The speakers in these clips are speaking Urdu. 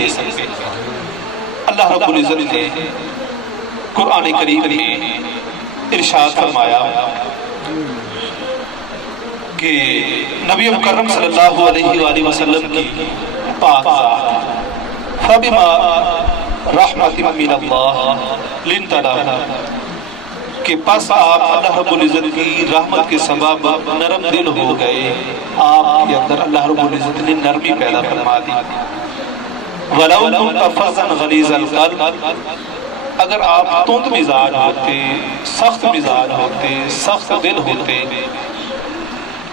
دے سکتے۔ اللہ رب العزت نے قرآن کریم میں ارشاد فرمایا کہ نبی مکرم صلی اللہ علیہ وآلہ وسلم کی پاک ذات فبما رحمت من اللہ لنت لهم کہ پس آپ اللہ رب العزت کی رحمت کے سبب نرم دل ہو گئے، آپ کے اندر اللہ رب العزت نے نرمی پیدا فرما دی۔ وَلَوْ كُنْتَ فَظًّا غَلِيظَ الْقَلْبِ اگر آپ تند مزاج ہوتے، سخت مزاج ہوتے، سخت دل ہوتے،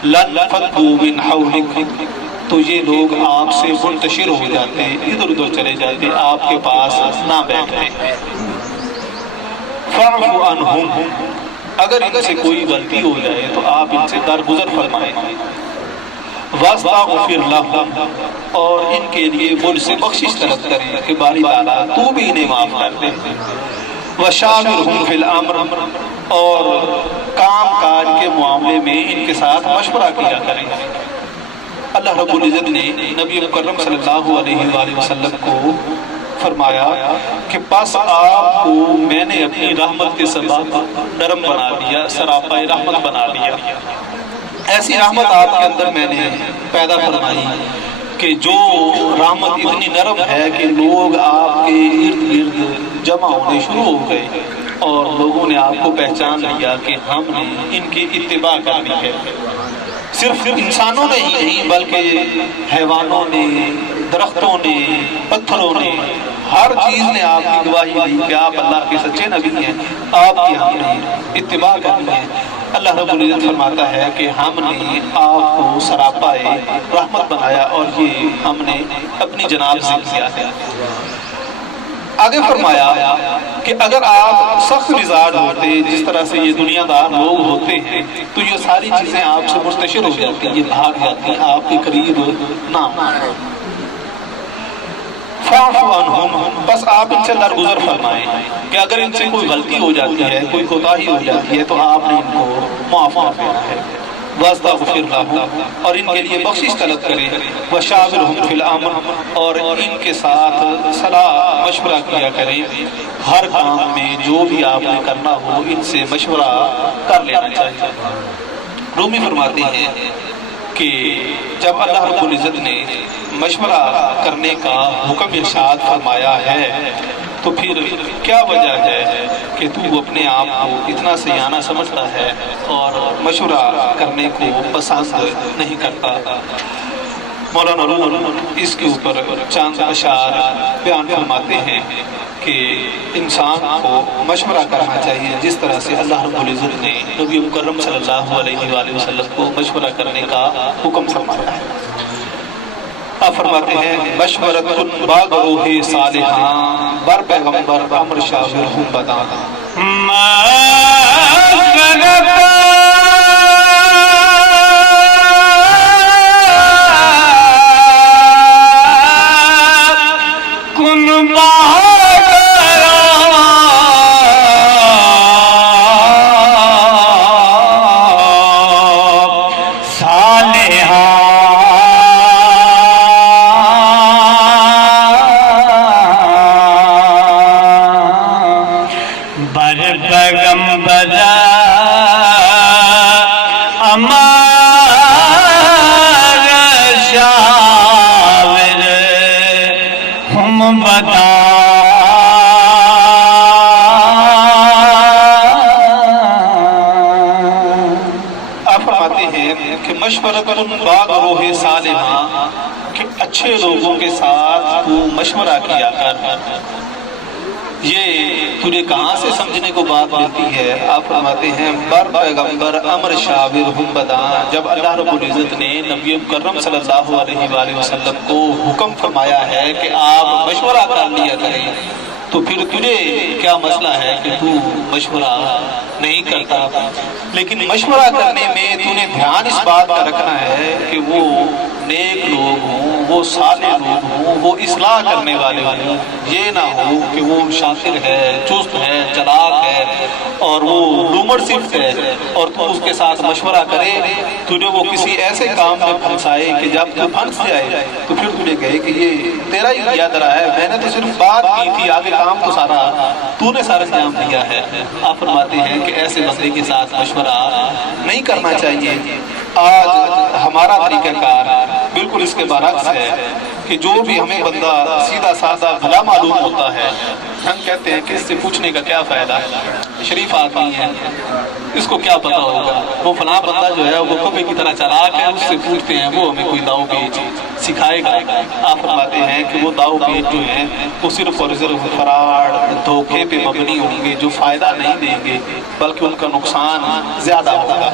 لَنْفَضُّوا مِنْ حَوْلِكَ تو یہ لوگ آپ سے منتشر ہو جاتے، ادھر ادھر چلے جاتے، آپ کے پاس نہ بیٹھتے۔ فَاعْفُ عَنْهُمْ اگر ان سے کوئی غلطی ہو جائے تو آپ ان سے درگزر فرمائیں۔ وَاسْتَغْفِرْ لَهُمْ اور ان کے لیے مجھ سے بخشش طلب کریں کہ باری تعالیٰ تو بھی انہیں معاف کر دے۔ وَشَاوِرْهُمْ فِي الْأَمْرِ اور کام کاج کے معاملے میں ان کے ساتھ مشورہ کیا کریں۔ اللہ رب العزت نے نبی مکرم صلی اللہ علیہ وآلہ وسلم کو فرمایا کہ پس آپ کو میں نے اپنی رحمت کے سبب نرم بنا دیا، سراپا رحمت بنا دیا۔ ایسی رحمت آپ کے اندر میں نے پیدا فرمائی کہ جو رحمت اتنی نرم ہے کہ لوگ آپ کے ارد گرد جمع ہونے شروع ہو گئے اور لوگوں نے آپ کو پہچان لیا کہ ہم نے ان کی اتباع کرنی ہے۔ صرف انسانوں نے ہی نہیں بلکہ حیوانوں نے، درختوں نے، پتھروں نے، ہر چیز نے آپ کی گواہی دی کہ آپ اللہ کے سچے نبی ہیں، آپ کی ہم نے اتباع کرنی ہے۔ اللہ رب العزت فرماتا ہے کہ ہم نے آپ کو سراپائے رحمت بنایا اور یہ ہم نے اپنی جناب سے کیا ہے۔ آگے فرمایا کہ اگر آپ سخت مزاج ہوتے جس طرح سے یہ دنیا دار لوگ ہوتے ہیں تو یہ ساری چیزیں آپ سے منتشر ہو جاتی، یہ بھاگ جاتی، آپ کے قریب نہ آئیں۔ فَاعْفُ عَنْهُمْ بس آپ ان سے درگزر فرمائیں کہ اگر ان سے کوئی غلطی ہو جاتی ہے، کوئی کوتاہی ہو جاتی ہے تو آپ نے ان کو معاف کر دینا ہے۔ وَاسْتَغْفِرْ لَهُمْ اور ان کے لیے بخشش طلب کریں۔ وَشَاوِرْهُمْ فِي الْأَمْرِ اور ان کے ساتھ صلاح مشورہ کیا کریں، ہر کام میں جو بھی آپ نے کرنا ہو ان سے مشورہ کر لینا چاہیے۔ رومی فرماتے ہیں کہ جب اللہ رب العزت نے مشورہ کرنے کا حکم ارشاد فرمایا ہے تو پھر کیا وجہ ہے کہ تو اپنے آپ کو اتنا سیانہ سمجھتا ہے اور مشورہ کرنے کو پسند نہیں کرتا۔ مولانا روم اس کے اوپر چند اشعار بیان فرماتے ہیں کہ انسان کو مشورہ کرنا چاہیے جس طرح سے اللہ رب العزت نے نبی مکرم صلی اللہ علیہ وآلہ وسلم کو مشورہ کرنے کا حکم فرمایا ہے۔ آپ فرماتے ہیں مشورۃ با گروہ صالحاں بر پیغمبر امر شاور ہوں بتا مشورۃ با گروہ صالحاں کہ اچھے لوگوں کے ساتھ تو مشورہ کیا کر۔ یہ تجھے کہاں سے سمجھنے کو بات ملتی ہے؟ آپ فرماتے ہیں بر پیغمبر امر شاور ہم بدا جب اللہ رب العزت نے نبی مکرم صلی اللہ علیہ وآلہ وسلم کو حکم فرمایا ہے کہ آپ مشورہ کر لیا کریں تو پھر تجھے کیا مسئلہ ہے کہ تو مشورہ نہیں کرتا؟ لیکن مشورہ کرنے میں تو نے دھیان اس بات کا رکھنا ہے کہ وہ نیک لوگ ہوں، وہ صالح لوگ ہوں، وہ اصلاح کرنے والے ہوں، یہ نہ ہو کہ وہ شاطر ہے، چست ہے، چلاک ہے اور وہ لومڑ صفت ہے، اور تو اس کے ساتھ مشورہ کرے تجھے وہ کسی ایسے کام میں پھنسائے کہ جب تو پھنس جائے تو پھر تجھے کہے کہ یہ تیرا ہی کیا درا ہے، میں نے تو صرف بات کی تھی، آگے کام تو سارا تو نے سارا انجام دیا ہے۔ آپ فرماتے ہیں کہ ایسے بندے کے ساتھ مشورہ نہیں کرنا چاہیے۔ آج ہمارا طریقہ کار بالکل اس کے برعکس ہے کہ جو بھی ہمیں بندہ سیدھا سادہ بھلا معلوم ہوتا ہے، ہم کہتے ہیں کہ اس سے پوچھنے کا کیا فائدہ ہے، شریف آدمی ہے، اس کو کیا پتا ہوگا، وہ فلاں بندہ جو ہے وہ کبھی کی طرح چلاک ہے، اس سے پوچھتے ہیں وہ ہمیں کوئی داؤ پیچ سکھائے گا۔ آپ فرماتے ہیں کہ وہ داؤ پیچ جو ہیں وہ صرف اور صرف فراڈ، دھوکے پہ مبنی ہوں گے، جو فائدہ نہیں دیں گے بلکہ ان کا نقصان زیادہ ہوگا۔